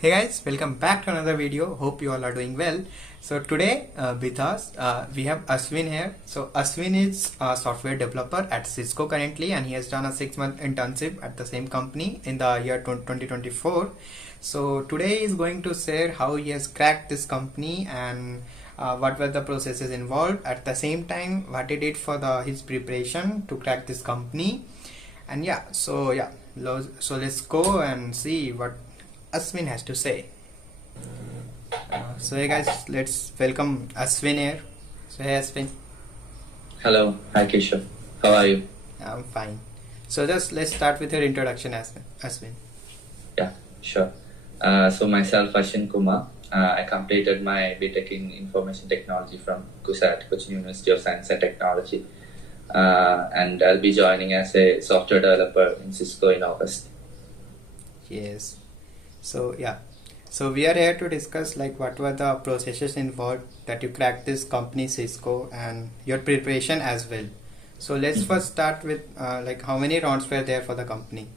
Hey guys, welcome back to another video. Hope you all are doing well. So today with us we have Aswin here. So Aswin is a software developer at Cisco currently, and he has done a 6-month internship at the same company in the year 2024. So today he is going to share how he has cracked this company and what were the processes involved. At the same time, what he did for his preparation to crack this company. And so let's go and see what Aswin has to say. So hey guys, let's welcome Aswin here. So hey Aswin. Hello, hi Keshav. How are you? I'm fine. So just let's start with your introduction, Aswin. Yeah, sure. So myself, Ashin Kumar. I completed my BTech in Information Technology from CUSAT, Cochin University of Science and Technology. And I'll be joining as a software developer in Cisco in August. Yes. So we are here to discuss like what were the processes involved that you cracked this company Cisco and your preparation as well. So let's first start with like how many rounds were there for the company?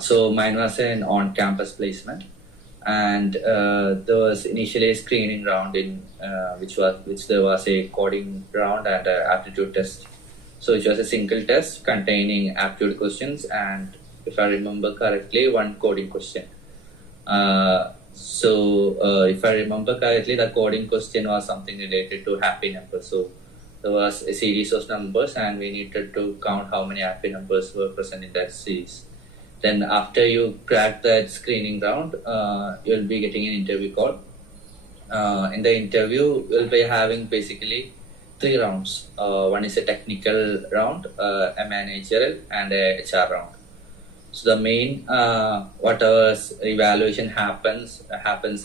So mine was an on-campus placement, and there was initially a screening round in which there was a coding round and an aptitude test. So it was a single test containing aptitude questions and, if I remember correctly, one coding question. If I remember correctly, the coding question was something related to happy numbers. So there was a series of numbers, and we needed to count how many happy numbers were present in that series. Then after you crack that screening round, you'll be getting an interview call. In the interview, we'll be having basically 3 rounds. One is a technical round, a managerial, and a HR round. So the main whatever evaluation happens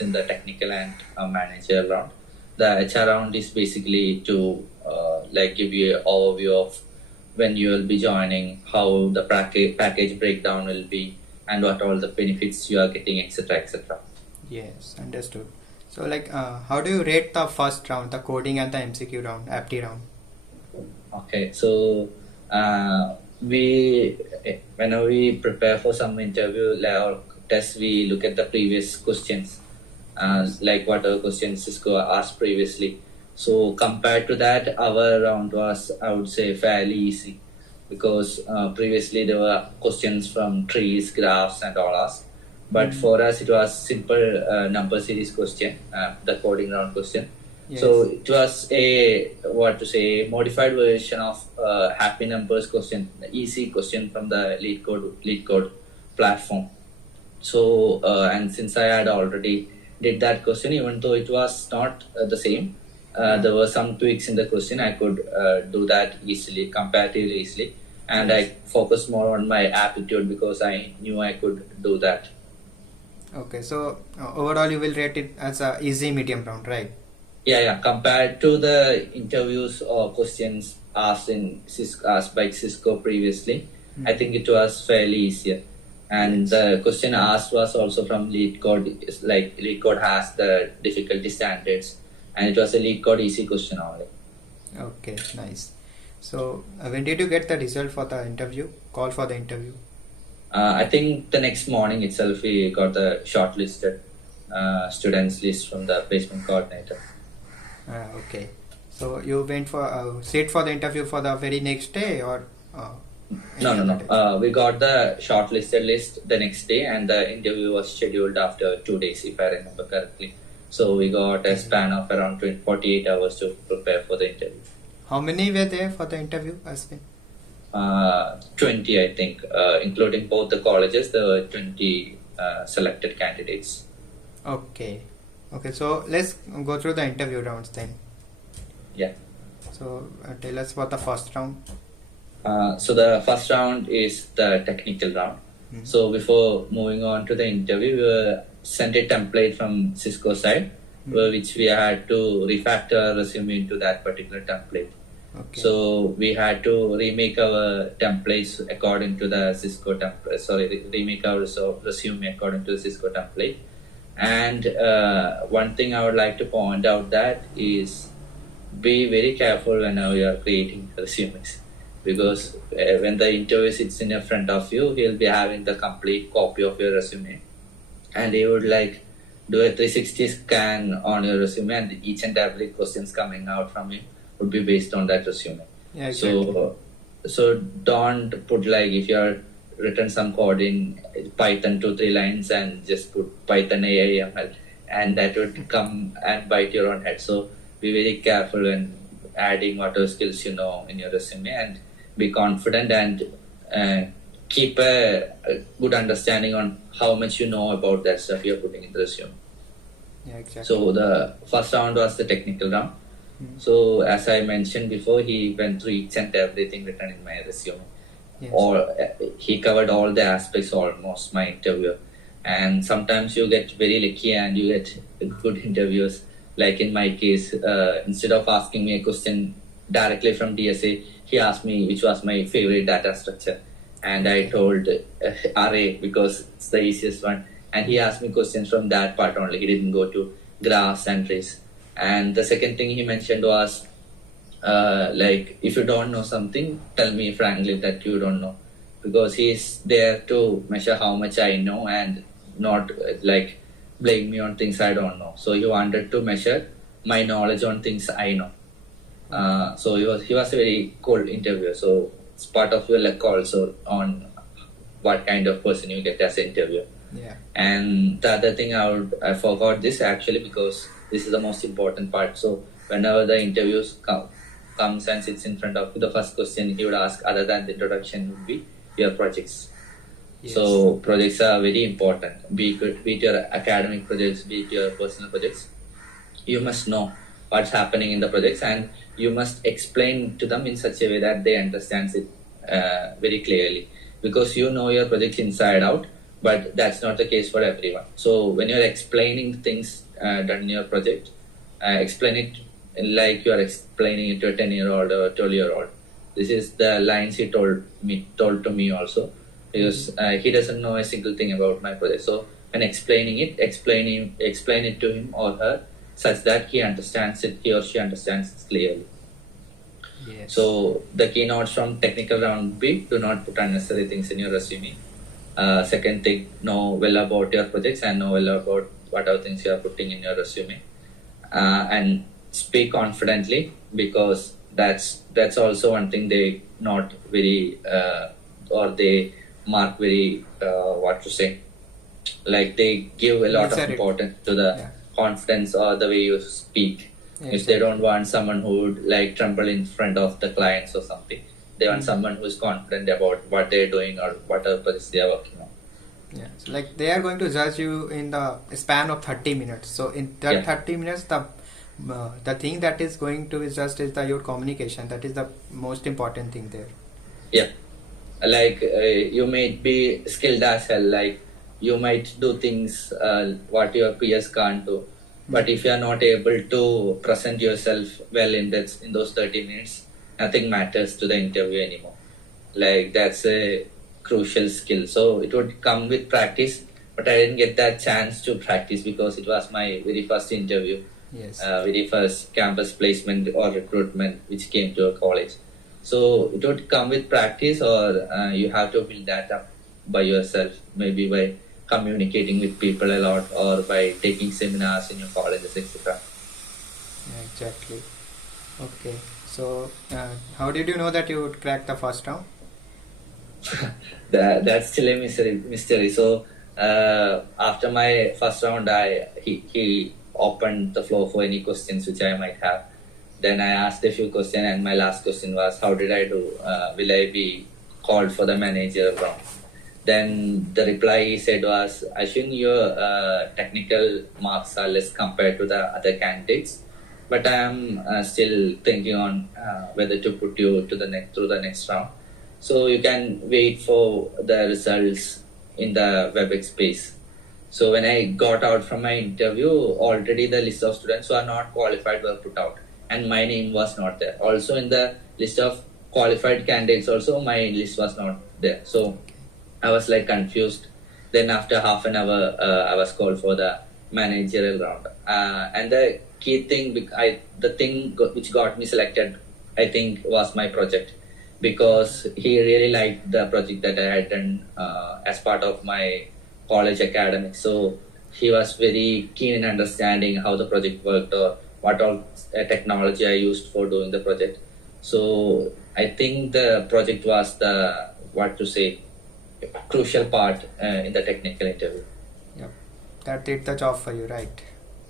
in the technical and managerial round. The HR round is basically to give you an overview of when you will be joining, how the package breakdown will be, and what all the benefits you are getting, etc., etc. Yes, understood. So like how do you rate the first round, the coding and the MCQ round, apti round? Okay, so whenever we prepare for some interview or test, we look at the previous questions, like what other questions Cisco asked previously. So compared to that, our round was, I would say, fairly easy, because previously there were questions from trees, graphs, and all asked. But for us, it was simple number series question, the coding round question. Yes. So it was a modified version of happy numbers question, the easy question from the LeetCode platform. So and since I had already did that question, even though it was not the same, there were some tweaks in the question. I could do that easily, comparatively easily, and yes. I focused more on my aptitude because I knew I could do that. Okay, so overall you will rate it as a easy medium round, right? Yeah. Compared to the interviews or questions asked by Cisco previously, I think it was fairly easier. And the question asked was also from LeetCode. Like LeetCode has the difficulty standards, and it was a LeetCode easy question only. Okay, nice. So when did you get the result for the interview? Call for the interview? I think the next morning itself we got the shortlisted students list from the placement coordinator. Okay. So you went for sit for the interview for the very next day, or No. We got the shortlisted list the next day, and the interview was scheduled after 2 days, if I remember correctly. So we got a span of around 48 hours to prepare for the interview. How many were there for the interview, Aswin? 20, I think, including both the colleges. There were 20 selected candidates. Okay. So let's go through the interview rounds then. Yeah. So tell us about the first round. So the first round is the technical round. So before moving on to the interview, we were sent a template from Cisco side, which we had to refactor our resume into that particular template. Okay. So we had to remake our templates according to the Cisco template. Remake our resume according to the Cisco template. And one thing I would like to point out that is, be very careful whenever you are creating resumes, because when the interviewer sits in front of you, he'll be having the complete copy of your resume. and he would like do a 360 scan on your resume, and each and every questions coming out from you would be based on that resume. Yeah, exactly. So don't put like, if you're written some code in Python 2-3 lines and just put Python AIML, and that would come and bite your own head. So be very careful when adding whatever skills you know in your resume, and be confident, and keep a good understanding on how much you know about that stuff you're putting in the resume. Yeah, exactly. So the first round was the technical round. So as I mentioned before, he went through each and everything written in my resume. Yes. Or he covered all the aspects almost my interview. And sometimes you get very lucky and you get good interviews. Like in my case, instead of asking me a question directly from DSA, he asked me which was my favorite data structure, and I told array because it's the easiest one. And he asked me questions from that part only. He didn't go to graphs and trees. And the second thing he mentioned was, like, if you don't know something, tell me frankly that you don't know, because he's there to measure how much I know and not like blame me on things I don't know. So he wanted to measure my knowledge on things I know. So he was a very cool interviewer. So it's part of your luck also on what kind of person you get as an interviewer. Yeah. And the other thing I forgot this actually, because this is the most important part. So whenever the interviews comes and sits in front of you, the first question he would ask, other than the introduction, would be your projects. Yes. So projects are very important. Be it your academic projects, be it your personal projects. You must know what's happening in the projects, and you must explain to them in such a way that they understand it very clearly. Because you know your project inside out, but that's not the case for everyone. So when you're explaining things done in your project, explain it like you're explaining it to a 10-year-old or 12-year-old. This is the lines he told to me also, because he doesn't know a single thing about my project. So when explaining it, explain it to him or her such that he or she understands it clearly. Yes. So the keynotes from technical round B: do not put unnecessary things in your resume. Second thing, know well about your projects and know well about what other things you are putting in your resume, and speak confidently, because that's also one thing they not very or they mark very what to say, like they give a lot of importance to the confidence or the way you speak. If they don't want someone who would like tremble in front of the clients or something, they want someone who is confident about what they're doing or whatever projects they are working on. Yeah, so like they are going to judge you in the span of 30 minutes. So in that 30 minutes, the thing that is going to be judged is your communication. That is the most important thing there. Yeah, like you might be skilled as hell. Like you might do things what your peers can't do. But if you are not able to present yourself well in those 30 minutes, nothing matters to the interview anymore. Like that's a crucial skill. So it would come with practice, but I didn't get that chance to practice because it was my very first interview. Yes. Very first campus placement or recruitment which came to a college. So it would come with practice, or you have to build that up by yourself, maybe by communicating with people a lot or by taking seminars in your colleges, etc. Yeah, exactly. Okay. So how did you know that you would crack the first round? That's still a mystery. So after my first round, he opened the floor for any questions which I might have. Then I asked a few questions, and my last question was, how did I do? Will I be called for the managerial round? Then the reply he said was, Aswin, your technical marks are less compared to the other candidates, but I am still thinking on whether to put you to through the next round. So you can wait for the results in the WebEx space. So when I got out from my interview, already the list of students who are not qualified were put out, and my name was not there. Also in the list of qualified candidates, also my list was not there. So I was like confused. Then after half an hour, I was called for the managerial round. And the key thing, the thing which got me selected, I think, was my project, because he really liked the project that I had done as part of my college academics. So he was very keen in understanding how the project worked or what all technology I used for doing the project. So I think the project was the, what to say, crucial part in the technical interview. Yep. That did the job for you, right?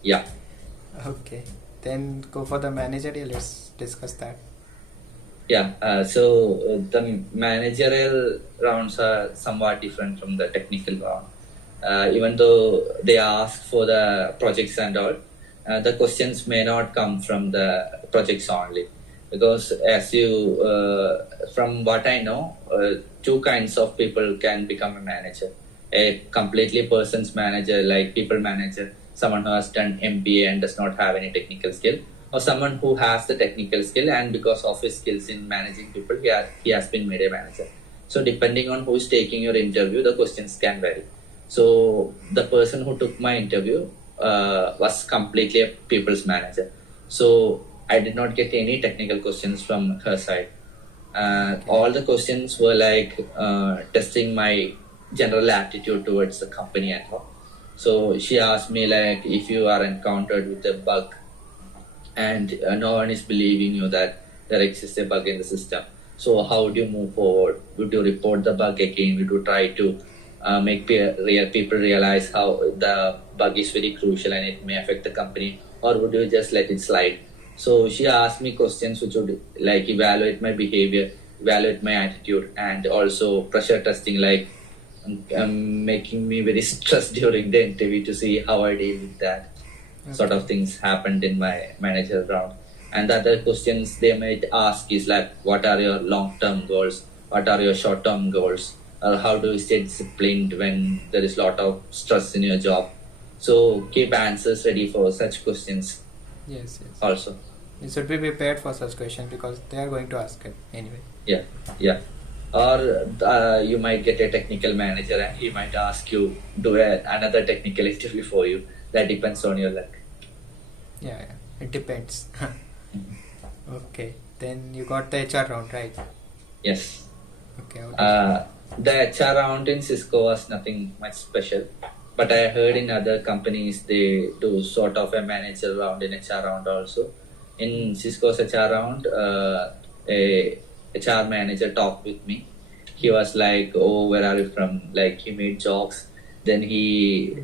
Yeah. Okay. Then go for the managerial. Let's discuss that. Yeah, so the managerial rounds are somewhat different from the technical round. Even though they ask for the projects and all, the questions may not come from the projects only. Because as you, from what I know, two kinds of people can become a manager. A completely person's manager, like people manager, someone who has done MBA and does not have any technical skill, or someone who has the technical skill and because of his skills in managing people, he has been made a manager. So depending on who is taking your interview, the questions can vary. So the person who took my interview was completely a people's manager. So I did not get any technical questions from her side. All the questions were like testing my general attitude towards the company and all. So she asked me like, if you are encountered with a bug and no one is believing you that there exists a bug in the system, so how would you move forward? Would you report the bug again? Would you try to make real people realize how the bug is very crucial and it may affect the company, or would you just let it slide? So she asked me questions which would like evaluate my behavior, evaluate my attitude, and also pressure testing, like making me very stressed during the interview to see how I deal with that. Okay. Sort of things happened in my manager round. And the other questions they might ask is like, what are your long-term goals? What are your short-term goals? Or how do you stay disciplined when there is a lot of stress in your job? So keep answers ready for such questions Yes, yes. also. You should be prepared for such questions because they are going to ask it anyway. Yeah, yeah. Or you might get a technical manager and he might ask you do another technical interview for you. That depends on your luck. Yeah, yeah. It depends. Okay. Then you got the HR round, right? Yes. Okay. The HR round in Cisco was nothing much special, but I heard in other companies they do sort of a manager round in HR round also. In Cisco's HR round, a HR manager talked with me. He was like, "Oh, where are you from?" Like he made jokes. Then he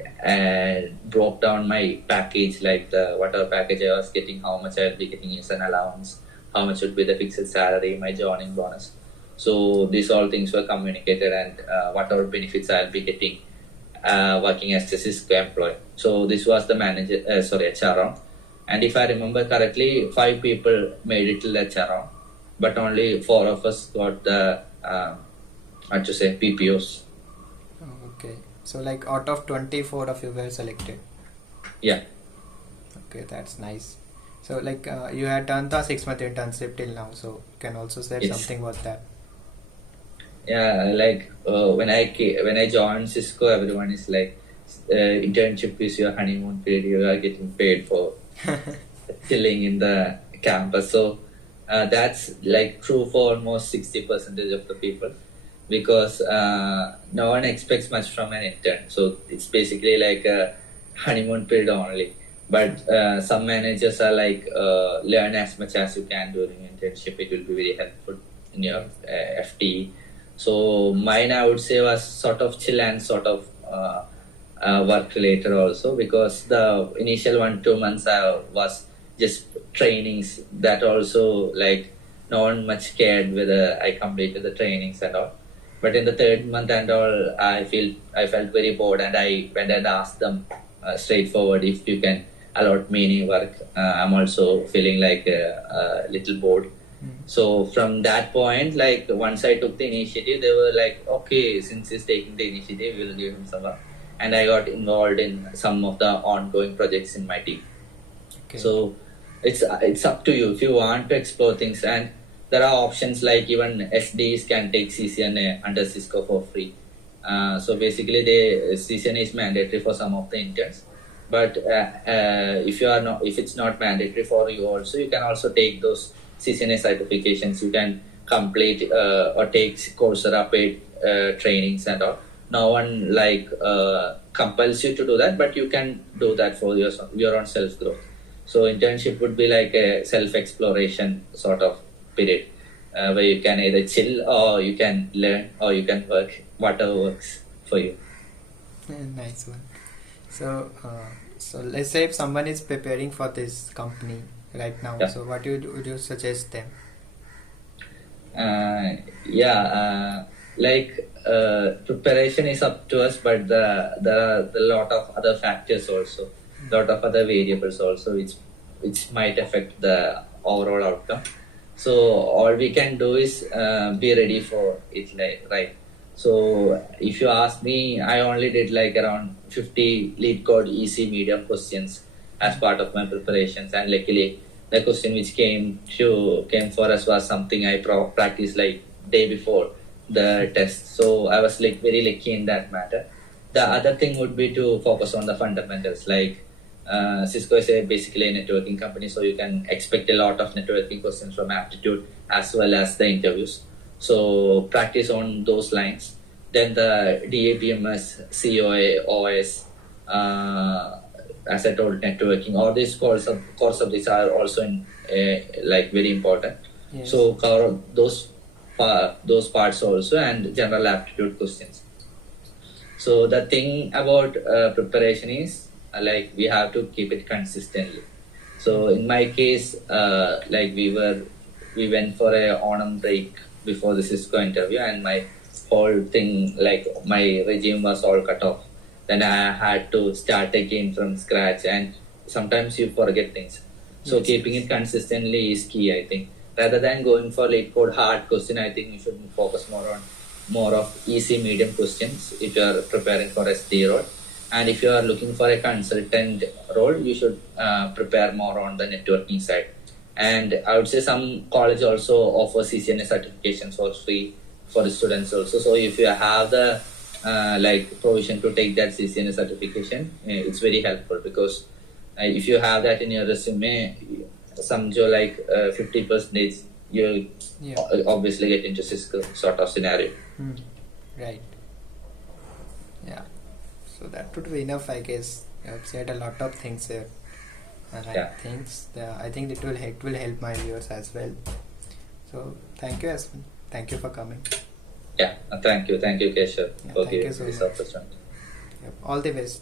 broke down my package, like the whatever package I was getting, how much I will be getting as an allowance, how much would be the fixed salary, my joining bonus. So these all things were communicated, and whatever benefits I'll be getting working as a Cisco employee. So this was the HR round. And if I remember correctly, 5 people made it till HR round, but only 4 of us got the PPOs. Oh, okay. So like out of 24 of you were selected. Yeah. Okay, that's nice. So like you had done the 6-month internship till now, so you can also say Yes. something about that. Yeah, like when I joined Cisco, everyone is like, internship is your honeymoon period. You are getting paid for chilling in the campus. So that's like true for almost 60% of the people, because no one expects much from an intern. So it's basically like a honeymoon period only. But some managers are like, learn as much as you can during internship. It will be very helpful in your FTE. So mine, I would say, was sort of chill and sort of work related also, because the initial 1-2 months I was just trainings. That also, like, no one much cared whether I completed the trainings and all. But in the 3rd month and all, I felt very bored, and I went and asked them straightforward if you can allot me any work. I'm also feeling like a little bored. So from that point, like once I took the initiative, they were like, okay, since he's taking the initiative, we'll give him some work. And I got involved in some of the ongoing projects in my team. Okay. So it's up to you if you want to explore things, and there are options like even SDEs can take CCNA under Cisco for free. So basically, CCNA is mandatory for some of the interns. But if it's not mandatory for you also, you can also take those CCNA certifications. You can complete or take Coursera paid trainings and all. No one compels you to do that, but you can do that for your own self growth. So internship would be like a self exploration sort of period, where you can either chill or you can learn or you can work, whatever works for you. Nice one. So, so let's say if someone is preparing for this company right now, Yeah. so what would you suggest them? Yeah, like preparation is up to us, but there are a lot of other factors also, lot of other variables also, which might affect the overall outcome. So all we can do is be ready for it, like, right? So if you ask me, I only did like around 50 lead code easy medium questions as part of my preparations, and luckily the question which came for us was something I practiced like day before the test. So I was like very lucky in that matter. The other thing would be to focus on the fundamentals. Like Cisco is basically a networking company, so you can expect a lot of networking questions from aptitude as well as the interviews. So practice on those lines. Then the DABMS, COA, OS, as I told, networking. All these core subjects are also like very important. Yes. So cover those parts also, and general aptitude questions. So the thing about preparation is like we have to keep it consistently. So in my case, like we went for a Onam break before the Cisco interview, and my whole thing, like my regime was all cut off. Then I had to start again from scratch, and sometimes you forget things. So Yes, keeping yes. it consistently is key, I think. Rather than going for late code hard question, I think you should focus more of easy medium questions if you are preparing for SDE role. And if you are looking for a consultant role, you should prepare more on the networking side. And I would say some college also offer CCNA certifications for free for the students also. So if you have the like provision to take that CCNA certification, it's very helpful, because if you have that in your resume, some like 50%, you'll Yeah. obviously get into Cisco sort of scenario. Right. Yeah. So that would be enough, I guess. You have said a lot of things there. Right Yeah. things. I think it will help my viewers as well. So thank you, Aswin. Thank you for coming. Yeah, thank you, Keshav, Yeah, for thank you giving so this much. opportunity. Yep. All the best.